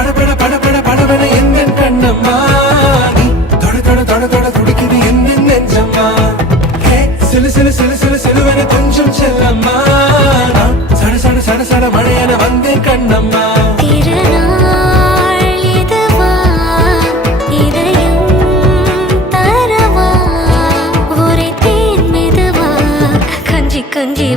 படபட படபட படபட எந்த கண்ணம்மா நீ தொட தொட தொட தொட துடிக்குது எந்த நெஞ்சம்மா ஹே சிலு சிலு சிலு சிலு சிலுவன கொஞ்சம் செல்லம்மா நான் சட சட சட சட மழையன வந்தேன் கண்ணம்மா திருநாள் இதுவா இதயம் தரவா ஒரே தேன் மெதுவா கஞ்சி கஞ்சி